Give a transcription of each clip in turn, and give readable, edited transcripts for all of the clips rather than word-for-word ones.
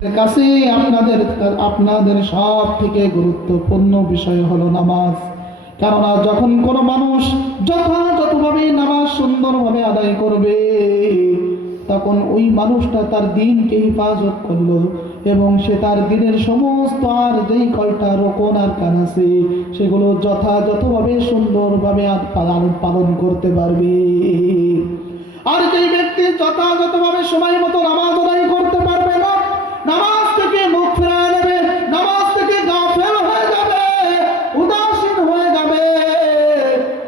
কাছে আপনাদের সব থেকে গুরুত্বপূর্ণ বিষয় হলো নামাজ। কেননা যখন কোনো মানুষ যথাযথভাবে নামাজ সুন্দরভাবে আদায় করবে, তখন ওই মানুষটা তার দিনকে হেফাজত করলো এবং সে তার দিনের সমস্ত আর যেই কয়টা রোকন আর কান আছে সেগুলো যথাযথভাবে সুন্দরভাবে পালন করতে পারবে। আর যেই ব্যক্তি যথাযথভাবে সময় মতো নামাজ আদায় করতে পারবে না, নামাজ থেকে মুখ ফেরায় নেবে, নামাজ থেকে গাফেল হয়ে যাবে, উদাসীন হয়ে যাবে,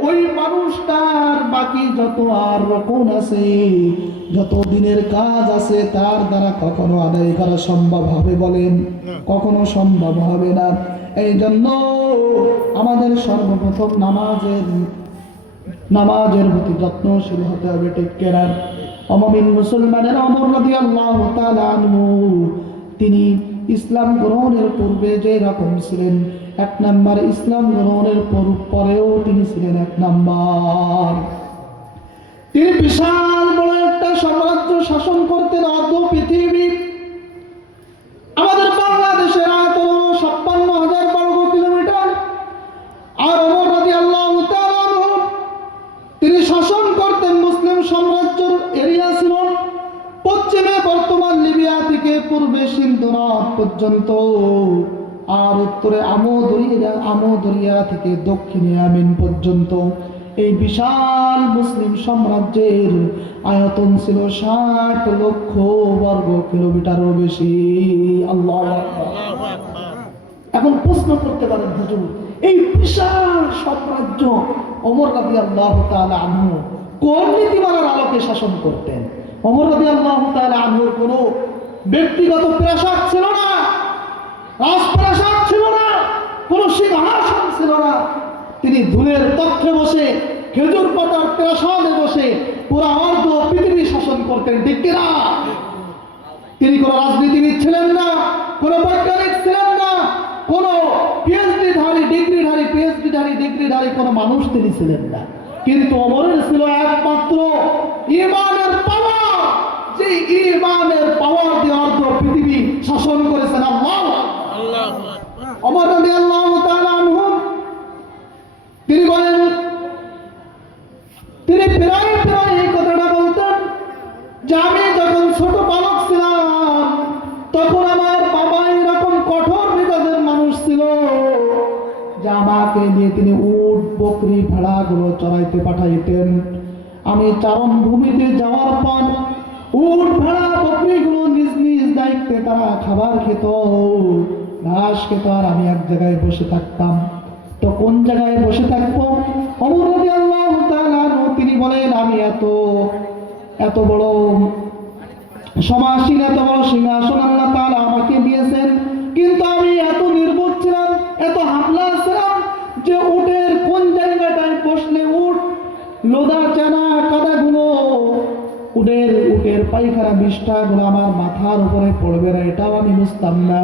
ওই মানুষটার বাকি যত আর রকম আছে, যত দিনের কাজ আছে, তার দ্বারা কখনো আদায় করা সম্ভব হবে বলেন? কখনো সম্ভব হবে না। এই জন্য আমাদের সর্বপ্রথম নামাজের প্রতি যত্নশীল হতে হবে। ঠিক কেনা অমমিন মুসলমানের ওমর রাদিয়াল্লাহু তাআলা আনহু, তিনি ইসলাম গ্রহণের পূর্বে যে রকম ছিলেন, এক নাম্বার ইসলাম গ্রহণের পরেও তিনি ছিলেন এক নাম্বার। তিনি বিশাল বড় একটা সাম্রাজ্য শাসন করতেন, অর্ধ পৃথিবী। আমাদের বাংলাদেশের আয়তন ৫৬,০০০ বর্গ কিলোমিটার। আর ওমর রাদিয়াল্লাহু তাআলা আনহু তিনি শাসন করতেন মুসলিম সাম্রাজ্যের এরিয়া ছিল পশ্চিমে বর্তমান লিবিয়া থেকে পূর্বে সিন্ধু নদ পর্যন্ত, আর উত্তরে আমো দরিয়া থেকে দক্ষিণে আমিন পর্যন্ত। এই বিশাল মুসলিম সাম্রাজ্যের আয়তন ছিল ৬০ লক্ষ বর্গ কিলোমিটারও বেশি। আল্লাহু আকবার। এখন প্রশ্ন করতে পারেন, হুজুর এই বিশাল সাম্রাজ্য ওমর রাদিয়াল্লাহু তাআলা আনহু কোন নীতিমালার আলোকে শাসন করতেন? ওমর রাদিয়াল্লাহু তাআলা আনহুর কোনো ব্যক্তিগত প্রাসাদ ছিল না, রাজপ্রাসাদ ছিল না, কোনো সিংহাসন ছিল না। তিনি ধুলের তখ্তে বসে, খেজুর পাতার প্রাসাদে বসে পুরা অর্ধ পৃথিবী শাসন করতেন। ঠিক কিনা? তিনি কোনো রাজনীতিবিদ ছিলেন না, কোনো বৈজ্ঞানিক ছিলেন না, কোনো ডিগ্রিধারী কোনো মানুষ তিনি ছিলেন না। কিন্তু ওমরের ছিল একমাত্র ঈমানের পাওয়ার, যে ঈমানের পাওয়ার দিয়ে অর্ধ পৃথিবী শাসন করেছেন আল্লাহ। ওমর রাদিয়াল্লাহু তাআলা আনহু তিনি বলেন, তিনি প্রায় এই কথাটা বলতেন যে আমি যখন ছোট বালক ছিলাম তখন আমার বাবা এরকম কঠোর মেজাজের মানুষ ছিল যে আমাকে নিয়ে তিনি উট বকরি ভেড়াগুলো চড়াইতে পাঠাইতেন। আমি চারণ ভূমিতে যাওয়ার পর উট ভেড়া বকরিগুলো নিজ নিজ দায়িত্বে তারা খাবার খেত, ঘাস খেত, আর আমি এক জায়গায় বসে থাকতাম। তো কোন জায়গায় বসে থাকবো? ওমর রাদিয়াল্লাহু তাআলা আনহু তিনি বলেন, আমি এত বড় সমাসীন, এত বড় সিংহাসন আল্লাহ তাআলা আমাকে দিয়েছেন, কিন্তু আমি এত নির্বোধ ছিলাম, এত হামলা ছিলাম যে উটের কোন জায়গাটায় বসলে উট লোদা চানা কাদাগুলো, উটের পায়খানা বিষ্ঠাগুলো আমার মাথার উপরে পড়বে না, এটাও আমি বুঝতাম না।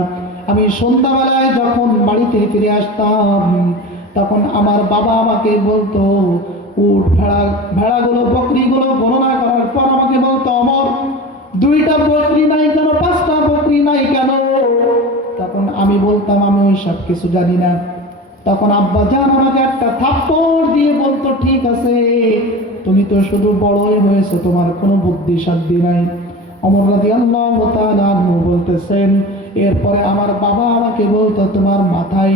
আমি সন্ধ্যাবেলায় যখন বাড়িতে ফিরে আসতাম তখন আমার বাবা আমাকে বলতো, উট ভেড়াগুলো বকরিগুলো গণনা করার পর আমাকে বলতো, ওমর 2টা বকরি নাই কেন, 5টা বকরি নাই কেন? তখন আমি বলতাম আমি ওই সব কিছু জানি না। তখন আব্বা জান আমাকে একটা থাপ্পড় দিয়ে বলতো, ঠিক আছে, তুমি তো শুধু বড়ই হয়েছো, তোমার কোনো বুদ্ধি শান্তি নাই। ওমর রাদিয়াল্লাহু তাআলা আনহু বলতেছেন, এরপরে আমার বাবা আমাকে বলতো, তোমার মাথায়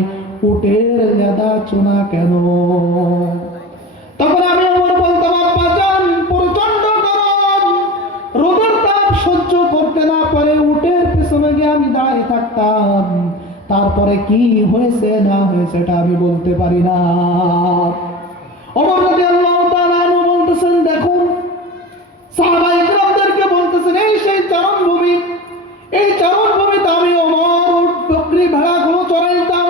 উটের লেদা চুনা কেন? তখন আমি ওমর বলতাম, আব্বা জান প্রচন্ড গরম, রোদের তাপ সহ্য করতে না পারে উটের পেছনে গিয়ে আমি দাঁড়িয়ে থাকতাম, তারপরে কি হয়েছে না হয়েছে এটা আমি বলতে পারি না। ওমর রাদিয়াল্লাহু তাআলা আনহু বলতেছেন, দেখুন সাহাবায়ে কেরামদেরকে বলতেছেন, এই সেই চারণভূমি, এই চারণভূমিতে আমি ওমর উট বকরি ভেড়াগুলো চড়াইতাম,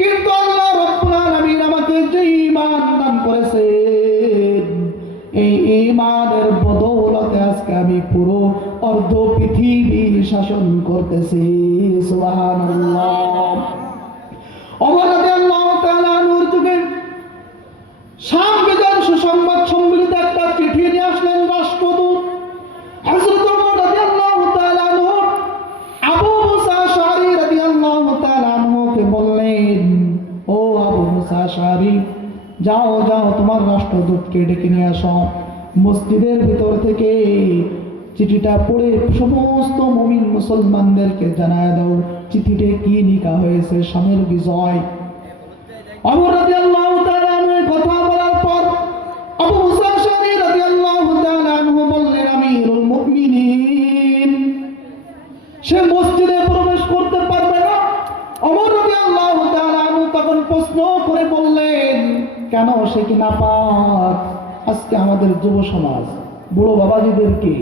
কিন্তু আল্লাহ রাব্বুল আলামিন আমাকে যে ঈমান দান করেছেন, এই ঈমানের বদৌলতে আজকে আমি পুরো অর্ধ পৃথিবী শাসন করতেছি। সুবহানাল্লাহ। ওমর রাদিয়াল্লাহু তাআলা আনহুর যুগে শাম বিজয়ের সুসংবাদ সম্মিলিত একটা চিঠি নিয়ে আসলেন রাষ্ট্রদূত হযরত ওমর রাদিয়াল্লাহু তাআলা আনহু আবু মুসা আশআরী, যাও যাও তোমার রাষ্ট্রদূতকে ডেকে নিয়ে আসো, মসজিদের ভিতর থেকে চিঠিটা পড়ে সমস্ত মুমিন মুসলমানদেরকে জানায় দাও চিঠিতে কি লেখা হয়েছে, শামের বিজয়। ওমর রাদিয়াল্লাহু তাআলা আনহু কথা বলার পর আবু মুসা আশআরী রাদিয়াল্লাহু তাআলা আনহু বললেন, আমিরুল মুমিনিন, সে মসজিদে প্রবেশ করতে পারবে না। ওমর রাদিয়াল্লাহু তাআলা আনহু তখন প্রশ্ন করে বললেন, কেন, সে কি নাপাক? আজকে আমাদের যুব সমাজ, বুড়ো বাবাজিদেরকে,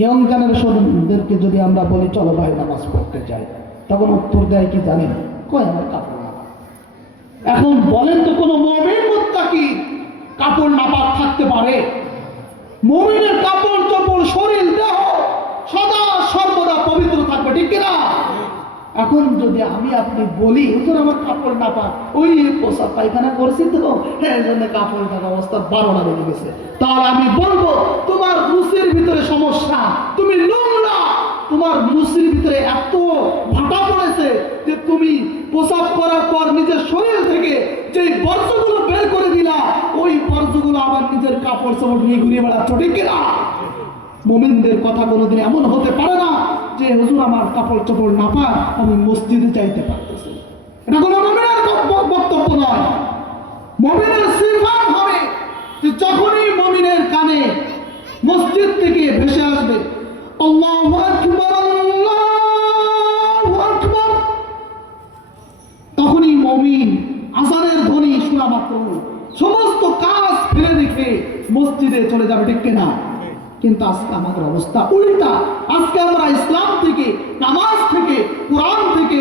ইয়ং জেনারেশনদেরকে যদি আমরা বলি চলো ভাই নামাজ পড়তে যাই, তখন উত্তর দেয় কি জানেন? কয় আমার কাপড় নাপাক। এখন বলেন তো কোনো মুমিন মুত্তাকি কাপড় নাপাক থাকতে পারে? মুমিনের কাপড় চোপড় শরীর দেহ সদা সর্বদা পবিত্র থাকবে, ঠিক কিনা? এখন যদি আমি আপনি বলি হুজুর আমার কাপড় নাপাক, ওই পোশাক পায়খানা করছি তো এই জন্য কাপড় থাকা অবস্থা 12টা বেজে গেছে, তাহলে আমি বলবো তোমার মুসির ভিতরে সমস্যা, তুমি নোংরা, তোমার মুসির ভিতরে এত ভাটা পড়েছে যে তুমি পোশাক করার পর নিজের শরীর থেকে যে বর্জ্যগুলো বের করে দিলা, ওই বর্জ্যগুলো আবার নিজের কাপড় চোপড় নিয়ে ঘুরিয়ে বেড়াচ্ছ, ঠিক কিনা? মুমিনদের কথা কোনোদিন এমন হতে পারে না যে হুজুর আমার কাপড় চোপড় নাপাক, আমি মসজিদে যাইতে পারতেছি। এটা কোনো মুমিনের বক্তব্য নয়। মুমিনের সিফাত হবে যে যখনই মুমিনের কানে মসজিদ থেকে ভেসে আসবে আল্লাহু আকবার আল্লাহু আকবার, তখনই মুমিন আযানের ধ্বনি শোনা মাত্র সমস্ত কাজ ফেলে রেখে মসজিদে চলে যাবে, ঠিক কিনা? কিন্তু আজকে আমাদের অবস্থা উল্টা। আজকে আমরা ইসলাম থেকে, নামাজ থেকে, কোরআন থেকে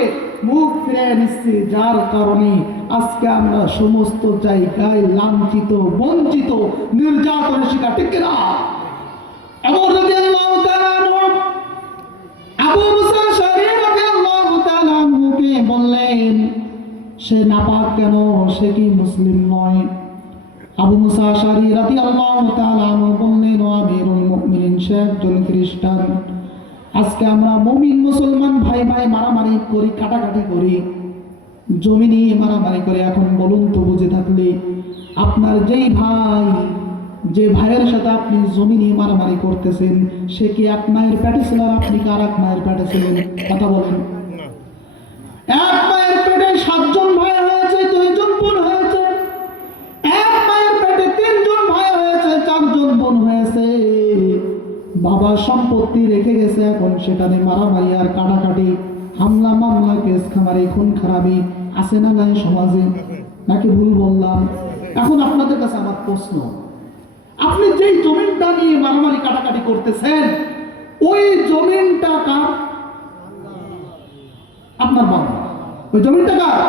মুখ ফিরিয়ে নিচ্ছি, যার কারণে আজকে আমরা সমস্ত জায়গায় লাঞ্ছিত, বঞ্চিত, নির্যাতনের শিকার, ঠিক কিনা? ওমর রাদিয়াল্লাহু তাআলা আনহু আবু মুসা আশআরী রাদিয়াল্লাহু তাআলা আনহুকে বললেন, সে নাপাক কেন, সে কি মুসলিম নয়? আবু মুসা আশআরী রাদিয়াল্লাহু তাআলা আনহু বললেন, আমিরুল মুমিনিন, সে একজন খ্রিস্টান। আজকে আমরা মুমিন মুসলমান ভাই ভাই মারামারি করি, কাটাকাটি করি, জমি নিয়ে মারামারি করে। এখন বলুন তো বুঝে থাকলে, আপনার যে ভাইয়ের সাথে আপনি জমি নিয়ে মারামারি করতেছেন, সে কি এক মায়ের পেটে ছিল আর আপনি কি আর এক মায়ের পেটে ছিলেন? কথা বলেন। এক মায়ের পেটে 7 জন ভাই হয়েছে, 2 জন বোন হয়েছে। এক মায়ের পেটে 3 জন ভাই হয়েছে, 4 জন বোন হয়েছে। বাবা সম্পত্তি রেখে গেছে, এখন সেখানে মারামারি আর কাটাকাটি, হামলা মামলা, কেস খামারি, খুন খারাপি আছে না নাই সমাজে? নাকি ভুল বললাম? এখন আপনাদের কাছে আমার প্রশ্ন, আপনি যেই জমিনটা নিয়ে মারামারি কাটাকাটি করতেছেন, ওই জমিনটা কার? আপনার বাবা। ওই জমিনটা কার?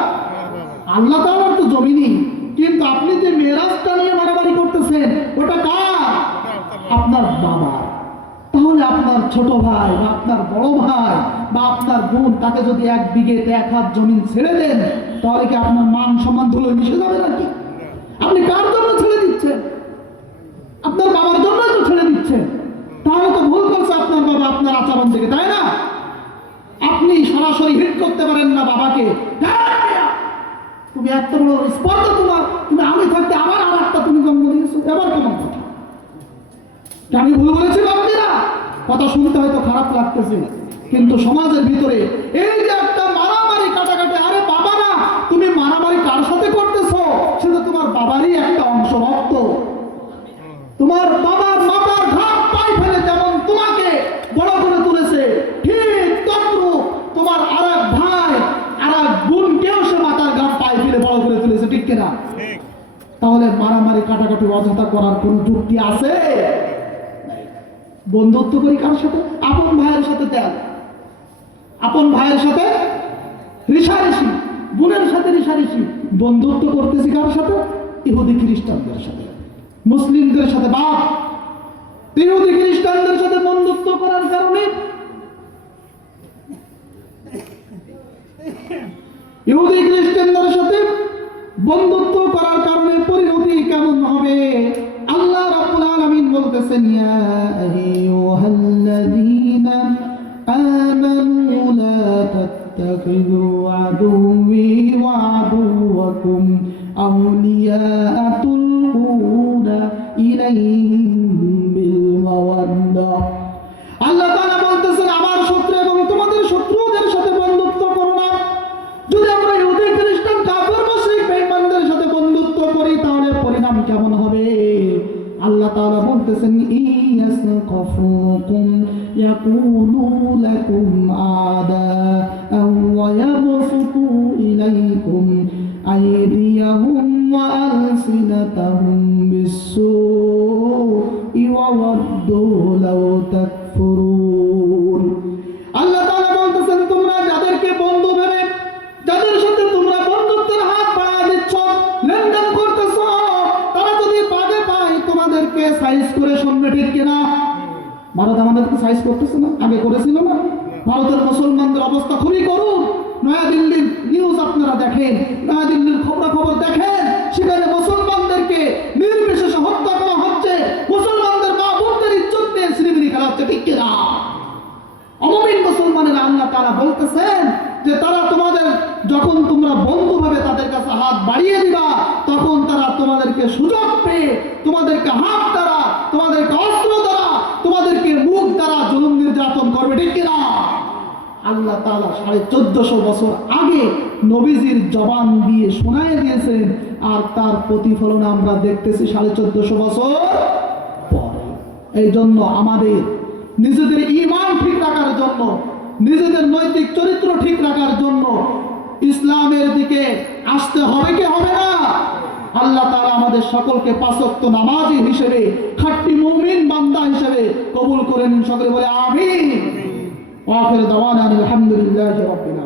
আল্লাহ তাআলার তো জমিনই, কিন্তু আপনি যে মেরাজটা নিয়ে মারামারি করতেছেন ওটা কার? আপনার বাবা। তাহলে আপনার ছোট ভাই বা আপনার বড় ভাই বা আপনার বোন, তাকে যদি 1 বিঘেতে 1 হাত জমিন ছেড়ে দেন, তাহলে কি আপনার মান সম্মান ধুলোয় মিশে যাবে নাকি? আপনি কার জন্য ছেড়ে দিচ্ছেন? আপনার বাবার জন্যই তো ছেড়ে দিচ্ছেন। তাহলে তো ভুল করছে আপনার বাবা আপনার আচরণ থেকে, তাই না? আপনি সরাসরি হিট করতে পারেন না বাবাকে, তুমি এত বড় স্পর্ধা তোমার, তুমি আমি থাকতে আবার আর একটা তুমি জন্ম দিয়েছো, এবার কেমন কথা? আমি ভুল বলেছি বাবারা? কথা শুনতে হয়তো খারাপ লাগতেছে, কিন্তু সমাজের ভিতরে এই যে একটা মারামারি কাটাকাটি, আরে বাবা না, তুমি মারামারি কার সাথে করতেছো? সেটা তোমার বাবারই একটা অংশ, রক্ত। তোমার বাবার মাথার ঘাম পায়ে ফেলে যেমন তোমাকে বড় করে তুলেছে, ঠিক তদ্রূপ তোমার আরেক ভাই, আরেক বোনকেও সে মাথার ঘাম পায়ে ফেলে বড় করে তুলেছে, ঠিক কিনা? তাহলে মারামারি কাটাকাটি অযথা করার কোন যুক্তি আছে? বন্ধুত্ব করি কার সাথে? আপন ভাইয়ের সাথে দেয়, আপন ভাইয়ের সাথে রিসারিসি, বোনের সাথে রিসারিসি। বন্ধুত্ব করতেছি কার সাথে? ইহুদি খ্রিস্টানদের সাথে, মুসলিমদের সাথে বাপ। ইহুদি খ্রিস্টানদের সাথে বন্ধুত্ব করার কারণে, ইহুদি খ্রিস্টানদের সাথে বন্ধুত্ব করার কারণে পরিণতি কেমন হবে? আল্লাহ রাব্বুল আলামিন বলতেছেন, ইয়া আইয়ুহাল্লাযীনা আমানু লা তাত্তাখিযু আদুওয়ি ওয়া আদুওয়াকুম أولياء تلقون إليهم بالمودة আল্লাহ তাআলা বলতেছেন আমার শত্রু এবং তোমাদের শত্রুদের সাথে বন্ধুত্ব করো না। যদি আমরা ইহুদি খ্রিস্টান কাফের মুশরিক বেঈমানদের সাথে বন্ধুত্ব করি তাহলে পরিণাম কেমন হবে? আল্লাহ তাআলা বলতেছেন ইয়াসকাফুকুম ইয়াকুনু লাকুম আদা ওয়া ইয়াবসুতু ইলাইকুম আইদিয়াহুম ওয়া আলসিনাতাহুম বিসসুই ওয়া ওয়াদ্দু লাউ তাকফুরুন। আল্লাহ তাআলা বলতেছেন তোমরা যাদেরকে বন্ধু ভেবে যাদের সাথে তোমরা বন্ধুত্বের হাত বাড়িয়ে দিচ্ছ লেনদেন করতেছ তারা যদি পাবে পায় তোমাদেরকে সাইজ করে শুনবে, ঠিক কিনা? ভারত আমাদেরকে সাইজ করতেছে না, আগে করেছিল না? ভারতের মুসলমানদের অবস্থা খুবই করুণ। নয়াদিল্লির নিউজ আপনারা দেখেন, নয়াদিল্লির খবরাখবর দেখেন, সেখানে মুসলমানদেরকে নির্বিশেষে হত্যা করা হচ্ছে, মুসলমানদের মা বোনদের ইজ্জত নিয়ে শ্রীবিরি খেলা হচ্ছে, ঠিক কিনা? অমুমিন মুসলমানেরা আল্লাহ তাআলা বলতেছেন যে তারা তোমাদের যখন তোমরা বন্ধু ভাবে তাদের কাছে হাত বাড়িয়ে দিবা তখন তারা তোমাদেরকে সুযোগ পেয়ে তোমাদেরকে হাত দ্বারা, তোমাদেরকে অস্ত্র দ্বারা, তোমাদেরকে মুখ দ্বারা জুলুম নির্যাতন করবে, ঠিক কিনা? আল্লাহ তাআলা 1450 বছর আগে নবীজির জবান দিয়ে শোনায় দিয়েছেন, আর তার প্রতিফলন আমরা দেখতেছি 1450 বছর পরে। এই জন্য আমাদের নিজেদের ঈমান ঠিক রাখার জন্য, নিজেদের নৈতিক চরিত্র ঠিক রাখার জন্য ইসলামের দিকে আসতে হবে কি হবে না? আল্লাহ তাআলা আমাদের সকলকে 5 ওয়াক্ত নামাজি হিসেবে, খাঁটি মুমিন বান্দা হিসেবে কবুল করেন। সকলে বলে আমিন। ওয়া আখির দাওয়ানা আলহামদুলিল্লাহি রাব্বিল